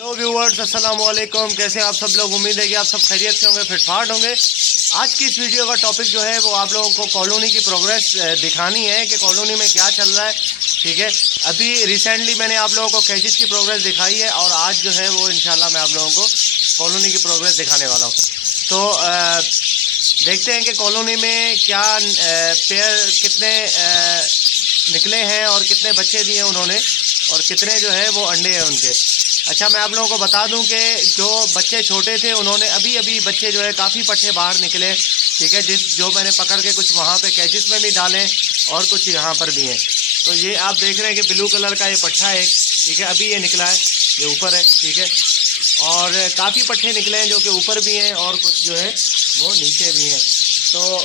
Hello viewers, अस्सलाम वालेकुम। कैसे हैं आप सब लोग? उम्मीद है कि आप सब खैरियत से होंगे, फिटफाट होंगे। आज की इस वीडियो का टॉपिक जो है वो आप लोगों को कॉलोनी की प्रोग्रेस दिखानी है कि कॉलोनी में क्या चल रहा है। ठीक है, अभी रिसेंटली मैंने आप लोगों को कैजिस की प्रोग्रेस दिखाई है और आज जो है वो इंशाल्लाह मैं आप लोगों को कॉलोनी की प्रोग्रेस दिखाने वाला हूँ। तो देखते हैं कि कॉलोनी में क्या पेयर कितने निकले हैं और कितने बच्चे दिए उन्होंने और कितने जो है वो अंडे हैं उनके। अच्छा, मैं आप लोगों को बता दूं कि जो बच्चे छोटे थे उन्होंने अभी बच्चे जो है काफ़ी पट्टे बाहर निकले। ठीक है, जो मैंने पकड़ के कुछ वहाँ पे कैजिस में भी डालें और कुछ यहाँ पर भी हैं। तो ये आप देख रहे हैं कि ब्लू कलर का ये पट्ठा है, ठीक है, अभी ये निकला है, ये ऊपर है। ठीक है, और काफ़ी पट्टे निकले हैं जो कि ऊपर भी हैं और कुछ जो है वो नीचे भी हैं। तो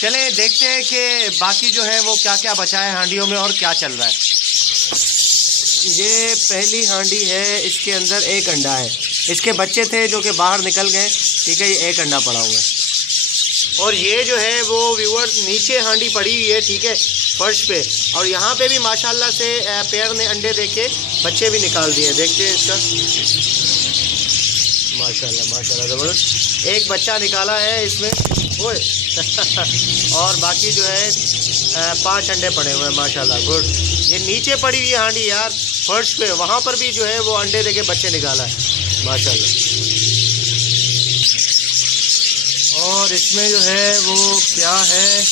चलें देखते हैं कि बाकी जो है वो क्या क्या बचा है हांडियों में और क्या चल रहा है। ये पहली हांडी है, इसके अंदर एक अंडा है। इसके बच्चे थे जो कि बाहर निकल गए। ठीक है, ये एक अंडा पड़ा हुआ है। और ये जो है वो व्यूअर्स नीचे हांडी पड़ी हुई है, ठीक है, फर्श पे। और यहाँ पे भी माशाल्लाह से पेयर ने अंडे देके बच्चे भी निकाल दिए। देखते हैं इसका, माशाल्लाह माशाल्लाह ज़बरदस्त। एक बच्चा निकाला है इसमें ओए और बाकी जो है 5 अंडे पड़े हुए हैं माशाल्लाह, गुड। ये नीचे पड़ी हुई हांडी यार फर्श पे, वहाँ पर भी जो है वो अंडे देके बच्चे निकाला है माशाल्लाह। और इसमें जो है वो क्या है,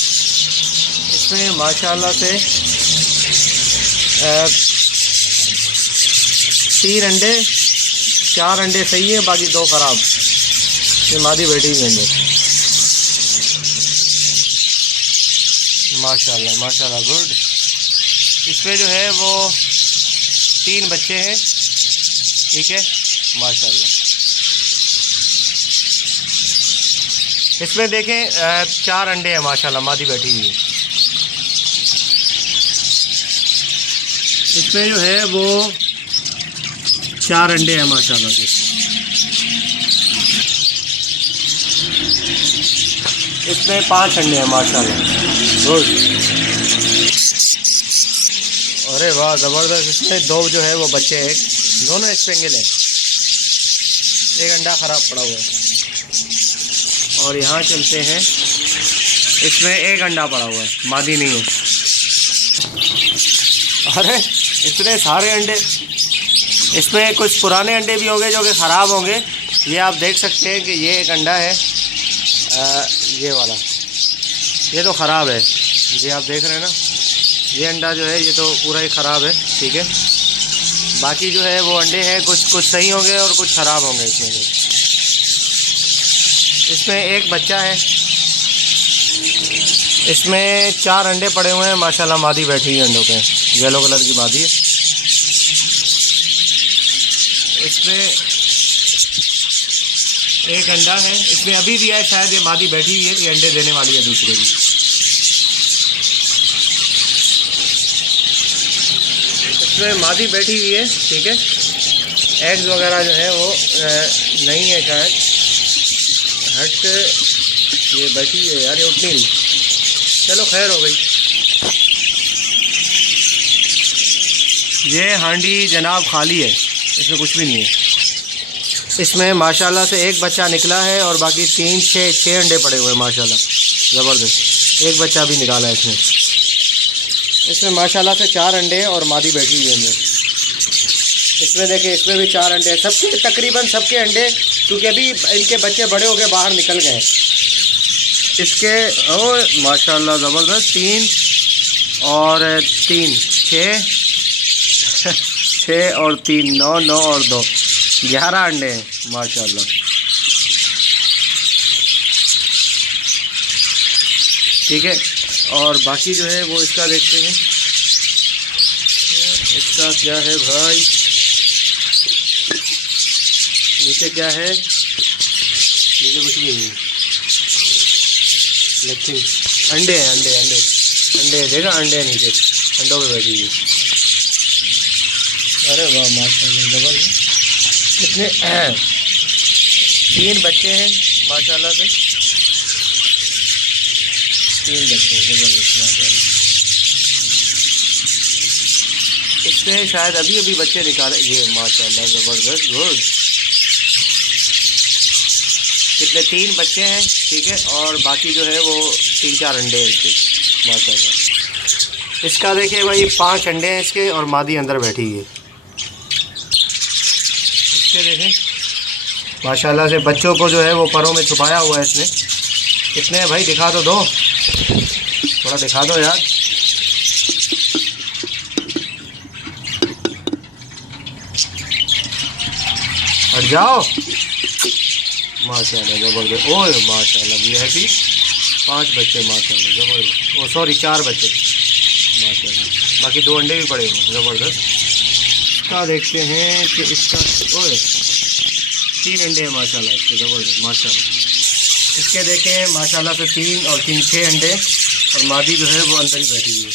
इसमें माशाल्लाह से 3 अंडे, 4 अंडे सही है, बाकी 2 ख़राब। ये मादी बैठी हुई अंडे माशाल्लाह माशाल्लाह, गुड। इसमें जो है वो 3 बच्चे हैं, ठीक है, माशाल्लाह। इसमें देखें 4 अंडे हैं माशाल्लाह, मादी बैठी हुई है। इसमें जो है वो 4 अंडे हैं माशाल्लाह से। इसमें 5 अंडे हैं माशाल्लाह, गुड। अरे वाह ज़बरदस्त। इसमें 2 जो है वो बच्चे हैं, दोनों स्पेंगल हैं, एक अंडा ख़राब पड़ा हुआ है। और यहाँ चलते हैं, इसमें 1 अंडा पड़ा हुआ है, मादी नहीं है। अरे इतने सारे अंडे, इसमें कुछ पुराने अंडे भी होंगे जो कि ख़राब होंगे। ये आप देख सकते हैं कि ये एक अंडा है, ये वाला, ये तो ख़राब है। ये आप देख रहे हैं ना, ये अंडा जो है ये तो पूरा ही ख़राब है। ठीक है, बाकी जो है वो अंडे हैं, कुछ सही होंगे और कुछ ख़राब होंगे। इसमें एक बच्चा है, इसमें 4 अंडे पड़े हुए हैं माशाल्लाह, मादी बैठी हुई है अंडों पे, येलो कलर की मादी है। इसमें एक अंडा है, इसमें अभी दिया है शायद, ये मादी बैठी हुई है, ये अंडे देने वाली है दूसरे की। इसमें मादी बैठी हुई है, ठीक है, एग्स वगैरह जो है वो नहीं है शायद, हट ये बैठी है यार, ये उठ नहीं रही। चलो खैर हो गई। ये हांडी जनाब खाली है, इसमें कुछ भी नहीं है। इसमें माशाल्लाह से एक बच्चा निकला है और बाकी 3 6 अंडे पड़े हुए हैं माशाल्लाह, ज़बरदस्त। एक बच्चा भी निकाला है इसमें माशाल्लाह से 4 अंडे और मादी बैठी हुई है। इसमें देखिए, इसमें भी 4 अंडे हैं, सबके तकरीबन सबके अंडे, क्योंकि अभी इनके बच्चे बड़े होकर बाहर निकल गए हैं। इसके ओ माशाल्लाह ज़बरदस्त, 3 और 3 6 और 3 9 और 2 11 अंडे हैं माशाल्लाह। ठीक है, और बाकी जो है वो इसका देखते हैं, इसका क्या है भाई, नीचे क्या है, नीचे कुछ भी नहीं है, नथिंग। अंडे हैं, अंडे अंडे अंडे देखा, अंडे नीचे, अंडों पे बैठी हुई। अरे वाह माशाल्लाह ज़बरदस्त। इसमें 3 बच्चे हैं माशाल्लाह से, 3 बच्चे ज़बरदस्त माशाल्लाह। इसमें शायद अभी अभी बच्चे निकाले। ये माशाल्लाह ज़बरदस्त, गुड। कितने 3 बच्चे हैं, ठीक है, और बाकी जो है वो 3-4 अंडे हैं इसके, माशाल्लाह। इसका देखिए भाई 5 अंडे हैं इसके और मादी अंदर बैठी है। इसके देखें माशाल्लाह से बच्चों को जो है वो परों में छुपाया हुआ है इसने। कितने हैं भाई, दिखा तो दो, थोड़ा दिखा दो यार। हट जाओ। माशाल्लाह ज़बरदस्त। ओए माशाल्लाह VIP 5 बच्चे, माशाल्लाह ज़बरदस्त। ओ सॉरी 4 बच्चे माशाल्लाह, बाकी 2 अंडे भी पड़े हुए, ज़बरदस्त। इसका देखते हैं कि इसका ओए 3 अंडे हैं माशाल्लाह इसके, ज़बरदस्त माशाल्लाह। इसके देखें माशाल्लाह से 3 और 3 6 अंडे और मादी जो है वो अंदर ही बैठी हुई है।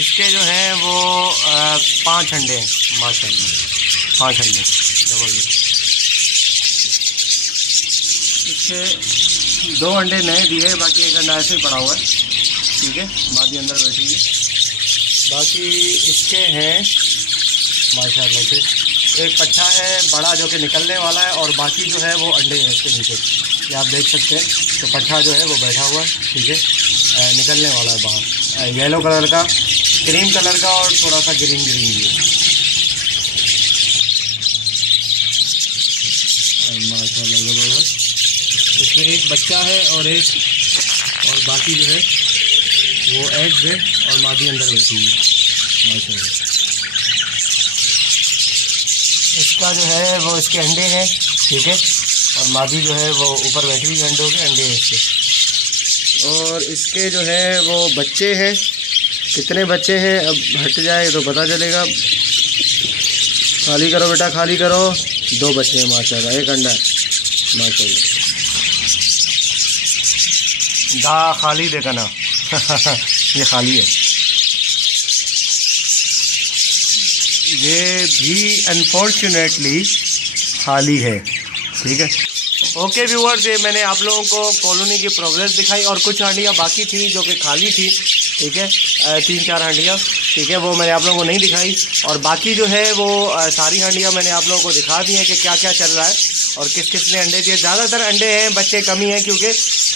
इसके जो है वो 5 अंडे हैं माशाल्लाह, 5 अंडे, ज़बरदस्त। इसके 2 अंडे नए दिए, बाकी 1 अंडा ऐसे ही पड़ा हुआ है, ठीक है, मादी अंदर बैठी हुई है। बाकी इसके हैं माशाल्लाह से एक पट्ठा है बड़ा जो कि निकलने वाला है, और बाकी जो है वो अंडे हैं इसके नीचे, ये आप देख सकते हैं। तो पट्ठा जो है वो बैठा हुआ है, ठीक है, निकलने वाला है बाहर, येलो कलर का, क्रीम कलर का और थोड़ा सा ग्रीन ग्रीन भी है माशाल्लाह ज़बरदस्त। इसमें एक बच्चा है और बाकी जो है वो एग्स है और मादी अंदर बैठी हुई है माशाल्लाह। इसका जो है वो इसके अंडे हैं, ठीक है, और मादी जो है वो ऊपर बैठी हुई अंडों के अंडे हैं इसके। और इसके जो है वो बच्चे हैं, कितने बच्चे हैं अब हट जाए तो पता चलेगा। खाली करो बेटा, खाली करो। 2 बच्चे हैं माशाल्लाह, 1 अंडा है माशाल्लाह। दा खाली देखा ना ये खाली है, ये भी अनफॉर्चुनेटली खाली है, ठीक है। ओके व्यूअर्स, ये मैंने आप लोगों को कॉलोनी की प्रोग्रेस दिखाई, और कुछ हांडियाँ बाकी थी जो कि खाली थी, ठीक है, 3-4 हांडियाँ, ठीक है, वो मैंने आप लोगों को नहीं दिखाई। और बाकी जो है वो सारी हांडियाँ मैंने आप लोगों को दिखा दी हैं कि क्या क्या चल रहा है और किस किस ने अंडे दिए। ज़्यादातर अंडे हैं, बच्चे कमी हैं, क्योंकि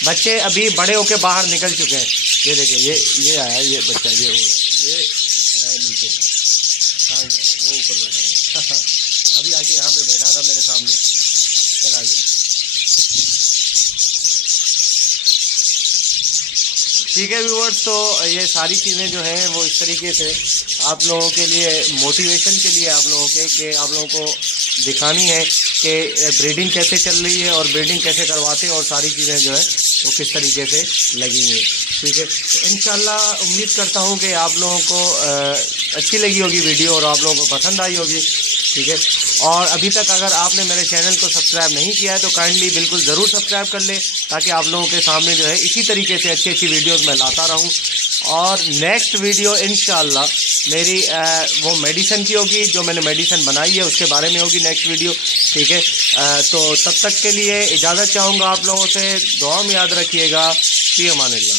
बच्चे अभी बड़े होकर बाहर निकल चुके हैं। ये देखिए, ये आया, ये बच्चा, ये हो गया, ये नीचे, वो ऊपर बैठा है अभी आके यहाँ पे बैठा था मेरे सामने, चला गया, ठीक है व्यूअर्स। तो ये सारी चीज़ें जो हैं वो इस तरीके से आप लोगों के लिए मोटिवेशन के लिए आप लोगों के कि आप लोगों को दिखानी है कि ब्रीडिंग कैसे चल रही है और ब्रीडिंग कैसे करवाते हैं और सारी चीज़ें जो है वो किस तरीके से लगी हैं, ठीक है। तो इंशाल्लाह उम्मीद करता हूँ कि आप लोगों को अच्छी लगी होगी वीडियो और आप लोगों को पसंद आई होगी, ठीक है। और अभी तक अगर आपने मेरे चैनल को सब्सक्राइब नहीं किया है तो काइंडली बिल्कुल ज़रूर सब्सक्राइब कर ले, ताकि आप लोगों के सामने जो है इसी तरीके से अच्छी अच्छी वीडियोज़ मैं लाता रहूँ। और नेक्स्ट वीडियो इंशाल्लाह मेरी वो मेडिसिन की होगी, जो मैंने मेडिसिन बनाई है उसके बारे में होगी नेक्स्ट वीडियो, ठीक है। तो तब तक के लिए इजाज़त चाहूँगा आप लोगों से, दुआ में याद रखिएगा। फी अमानिल्लाह।